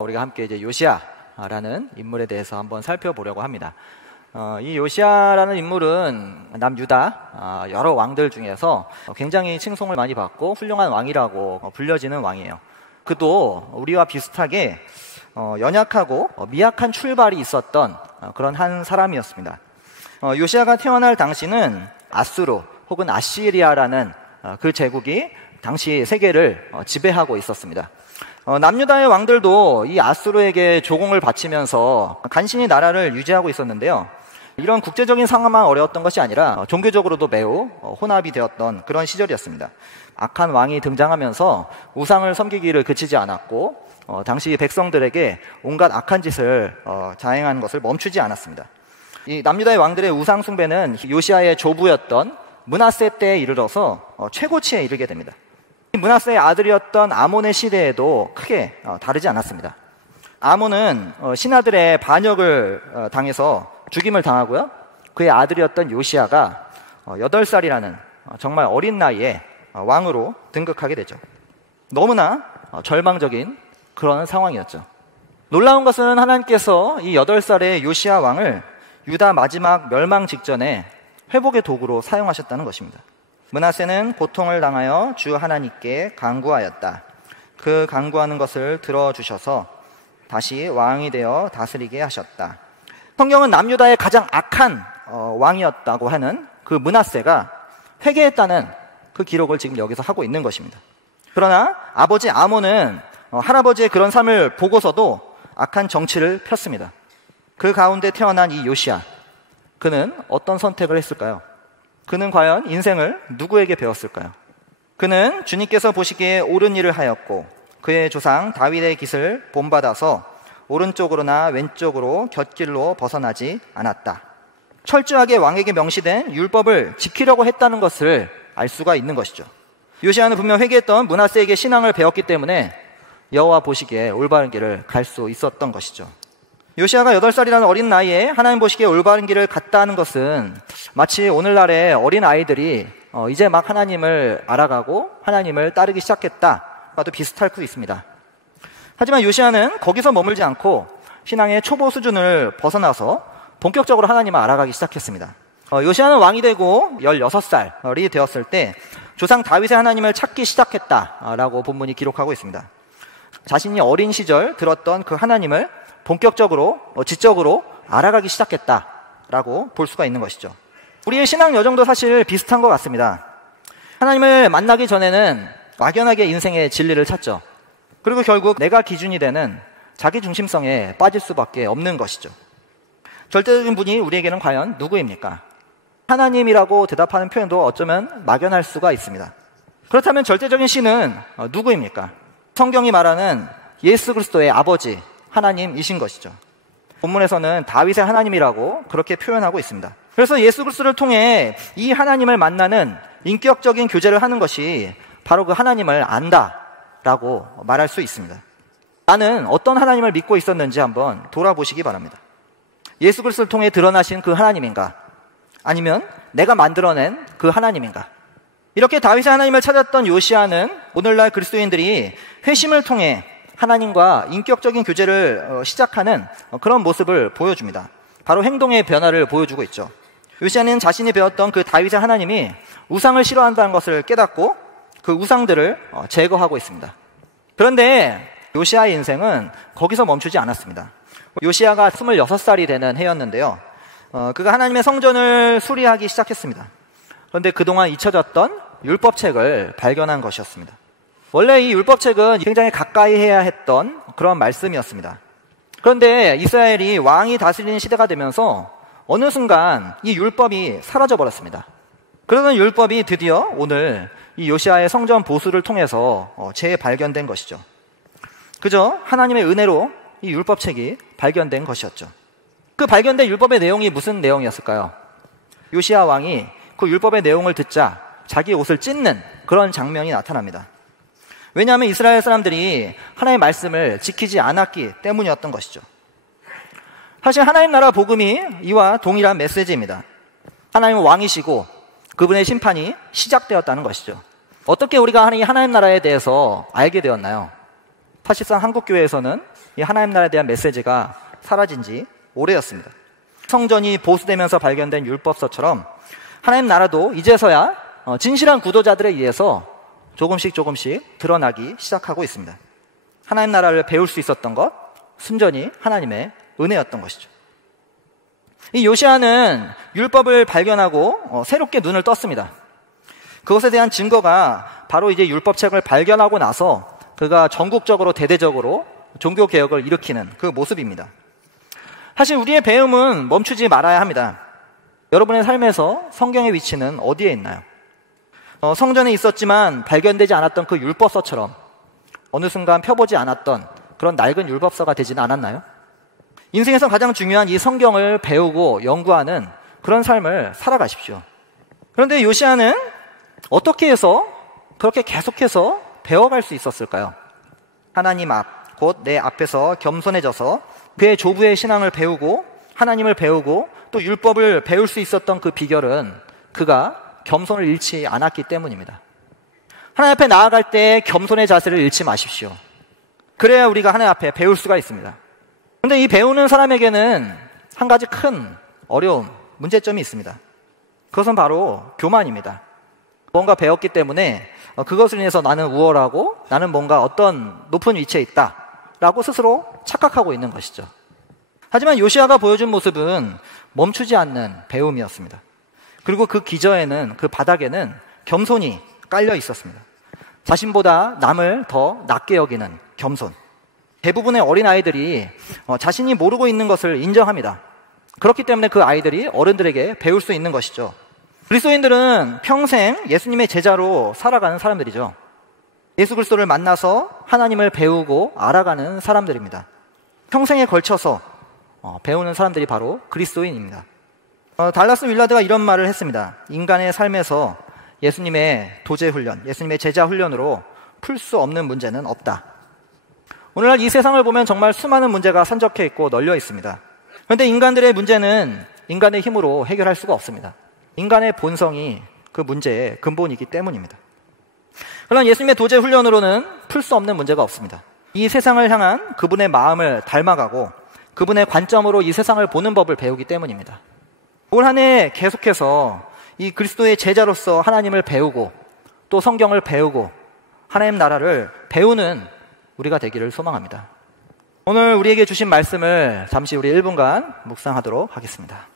우리가 함께 이제 요시야라는 인물에 대해서 한번 살펴보려고 합니다. 이 요시야라는 인물은 남유다 여러 왕들 중에서 굉장히 칭송을 많이 받고 훌륭한 왕이라고 불려지는 왕이에요. 그도 우리와 비슷하게 연약하고 미약한 출발이 있었던 그런 한 사람이었습니다. 요시야가 태어날 당시는 아수르 혹은 아시리아라는 그 제국이 당시 세계를 지배하고 있었습니다. 남유다의 왕들도 이 아수르에게 조공을 바치면서 간신히 나라를 유지하고 있었는데요. 이런 국제적인 상황만 어려웠던 것이 아니라 종교적으로도 매우 혼합이 되었던 그런 시절이었습니다. 악한 왕이 등장하면서 우상을 섬기기를 그치지 않았고 당시 백성들에게 온갖 악한 짓을 자행하는 것을 멈추지 않았습니다. 이 남유다의 왕들의 우상 숭배는 요시야의 조부였던 므낫세 때에 이르러서 최고치에 이르게 됩니다. 므낫세의 아들이었던 아몬의 시대에도 크게 다르지 않았습니다. 아몬은 신하들의 반역을 당해서 죽임을 당하고요. 그의 아들이었던 요시야가 8살이라는 정말 어린 나이에 왕으로 등극하게 되죠. 너무나 절망적인 그런 상황이었죠. 놀라운 것은 하나님께서 이 8살의 요시야 왕을 유다 마지막 멸망 직전에 회복의 도구로 사용하셨다는 것입니다. 므낫세는 고통을 당하여 주 하나님께 간구하였다. 그 간구하는 것을 들어주셔서 다시 왕이 되어 다스리게 하셨다. 성경은 남유다의 가장 악한 왕이었다고 하는 그 므낫세가 회개했다는 그 기록을 지금 여기서 하고 있는 것입니다. 그러나 아버지 아몬은 할아버지의 그런 삶을 보고서도 악한 정치를 폈습니다. 그 가운데 태어난 이 요시야, 그는 어떤 선택을 했을까요? 그는 과연 인생을 누구에게 배웠을까요? 그는 주님께서 보시기에 옳은 일을 하였고 그의 조상 다윗의 깃을 본받아서 오른쪽으로나 왼쪽으로 곁길로 벗어나지 않았다. 철저하게 왕에게 명시된 율법을 지키려고 했다는 것을 알 수가 있는 것이죠. 요시야는 분명 회개했던 므낫세에게 신앙을 배웠기 때문에 여호와 보시기에 올바른 길을 갈 수 있었던 것이죠. 요시야가 8살이라는 어린 나이에 하나님 보시기에 올바른 길을 갔다는 것은 마치 오늘날의 어린 아이들이 이제 막 하나님을 알아가고 하나님을 따르기 시작했다와도 비슷할 수 있습니다. 하지만 요시야는 거기서 머물지 않고 신앙의 초보 수준을 벗어나서 본격적으로 하나님을 알아가기 시작했습니다. 요시야는 왕이 되고 16살이 되었을 때 조상 다윗의 하나님을 찾기 시작했다라고 본문이 기록하고 있습니다. 자신이 어린 시절 들었던 그 하나님을 본격적으로 지적으로 알아가기 시작했다라고 볼 수가 있는 것이죠. 우리의 신앙 여정도 사실 비슷한 것 같습니다. 하나님을 만나기 전에는 막연하게 인생의 진리를 찾죠. 그리고 결국 내가 기준이 되는 자기 중심성에 빠질 수밖에 없는 것이죠. 절대적인 분이 우리에게는 과연 누구입니까? 하나님이라고 대답하는 표현도 어쩌면 막연할 수가 있습니다. 그렇다면 절대적인 신은 누구입니까? 성경이 말하는 예수 그리스도의 아버지 하나님이신 것이죠. 본문에서는 다윗의 하나님이라고 그렇게 표현하고 있습니다. 그래서 예수 그리스도를 통해 이 하나님을 만나는 인격적인 교제를 하는 것이 바로 그 하나님을 안다라고 말할 수 있습니다. 나는 어떤 하나님을 믿고 있었는지 한번 돌아보시기 바랍니다. 예수 그리스도를 통해 드러나신 그 하나님인가? 아니면 내가 만들어낸 그 하나님인가? 이렇게 다윗의 하나님을 찾았던 요시야는 오늘날 그리스도인들이 회심을 통해 하나님과 인격적인 교제를 시작하는 그런 모습을 보여줍니다. 바로 행동의 변화를 보여주고 있죠. 요시야는 자신이 배웠던 그 다윗의 하나님이 우상을 싫어한다는 것을 깨닫고 그 우상들을 제거하고 있습니다. 그런데 요시야의 인생은 거기서 멈추지 않았습니다. 요시야가 26살이 되는 해였는데요. 그가 하나님의 성전을 수리하기 시작했습니다. 그런데 그동안 잊혀졌던 율법책을 발견한 것이었습니다. 원래 이 율법책은 굉장히 가까이 해야 했던 그런 말씀이었습니다. 그런데 이스라엘이 왕이 다스리는 시대가 되면서 어느 순간 이 율법이 사라져버렸습니다. 그러던 율법이 드디어 오늘 이 요시야의 성전 보수를 통해서 재발견된 것이죠. 그저 하나님의 은혜로 이 율법책이 발견된 것이었죠. 그 발견된 율법의 내용이 무슨 내용이었을까요? 요시야 왕이 그 율법의 내용을 듣자 자기 옷을 찢는 그런 장면이 나타납니다. 왜냐하면 이스라엘 사람들이 하나님의 말씀을 지키지 않았기 때문이었던 것이죠. 사실 하나님 나라 복음이 이와 동일한 메시지입니다. 하나님은 왕이시고 그분의 심판이 시작되었다는 것이죠. 어떻게 우리가 하나님 나라에 대해서 알게 되었나요? 사실상 한국교회에서는 이 하나님 나라에 대한 메시지가 사라진 지 오래였습니다. 성전이 보수되면서 발견된 율법서처럼 하나님 나라도 이제서야 진실한 구도자들에 의해서 조금씩 드러나기 시작하고 있습니다. 하나님 나라를 배울 수 있었던 것, 순전히 하나님의 은혜였던 것이죠. 이 요시아는 율법을 발견하고 새롭게 눈을 떴습니다. 그것에 대한 증거가 바로 이제 율법책을 발견하고 나서 그가 전국적으로 대대적으로 종교개혁을 일으키는 그 모습입니다. 사실 우리의 배움은 멈추지 말아야 합니다. 여러분의 삶에서 성경의 위치는 어디에 있나요? 성전에 있었지만 발견되지 않았던 그 율법서처럼 어느 순간 펴보지 않았던 그런 낡은 율법서가 되지는 않았나요? 인생에서 가장 중요한 이 성경을 배우고 연구하는 그런 삶을 살아가십시오. 그런데 요시아는 어떻게 해서 그렇게 계속해서 배워갈 수 있었을까요? 하나님 앞, 곧 내 앞에서 겸손해져서 그의 조부의 신앙을 배우고 하나님을 배우고 또 율법을 배울 수 있었던 그 비결은 그가 겸손을 잃지 않았기 때문입니다. 하나님 앞에 나아갈 때 겸손의 자세를 잃지 마십시오. 그래야 우리가 하나님 앞에 배울 수가 있습니다. 그런데 이 배우는 사람에게는 한 가지 큰 어려움, 문제점이 있습니다. 그것은 바로 교만입니다. 뭔가 배웠기 때문에 그것을 인해서 나는 우월하고 나는 뭔가 어떤 높은 위치에 있다라고 스스로 착각하고 있는 것이죠. 하지만 요시아가 보여준 모습은 멈추지 않는 배움이었습니다. 그리고 그 기저에는, 그 바닥에는 겸손이 깔려 있었습니다. 자신보다 남을 더 낮게 여기는 겸손. 대부분의 어린아이들이 자신이 모르고 있는 것을 인정합니다. 그렇기 때문에 그 아이들이 어른들에게 배울 수 있는 것이죠. 그리스도인들은 평생 예수님의 제자로 살아가는 사람들이죠. 예수 그리스도를 만나서 하나님을 배우고 알아가는 사람들입니다. 평생에 걸쳐서 배우는 사람들이 바로 그리스도인입니다. 달라스 윌라드가 이런 말을 했습니다. 인간의 삶에서 예수님의 도제 훈련, 예수님의 제자 훈련으로 풀 수 없는 문제는 없다. 오늘날 이 세상을 보면 정말 수많은 문제가 산적해 있고 널려 있습니다. 그런데 인간들의 문제는 인간의 힘으로 해결할 수가 없습니다. 인간의 본성이 그 문제의 근본이기 때문입니다. 그러나 예수님의 도제 훈련으로는 풀 수 없는 문제가 없습니다. 이 세상을 향한 그분의 마음을 닮아가고 그분의 관점으로 이 세상을 보는 법을 배우기 때문입니다. 올 한 해 계속해서 이 그리스도의 제자로서 하나님을 배우고 또 성경을 배우고 하나님 나라를 배우는 우리가 되기를 소망합니다. 오늘 우리에게 주신 말씀을 잠시 우리 1분간 묵상하도록 하겠습니다.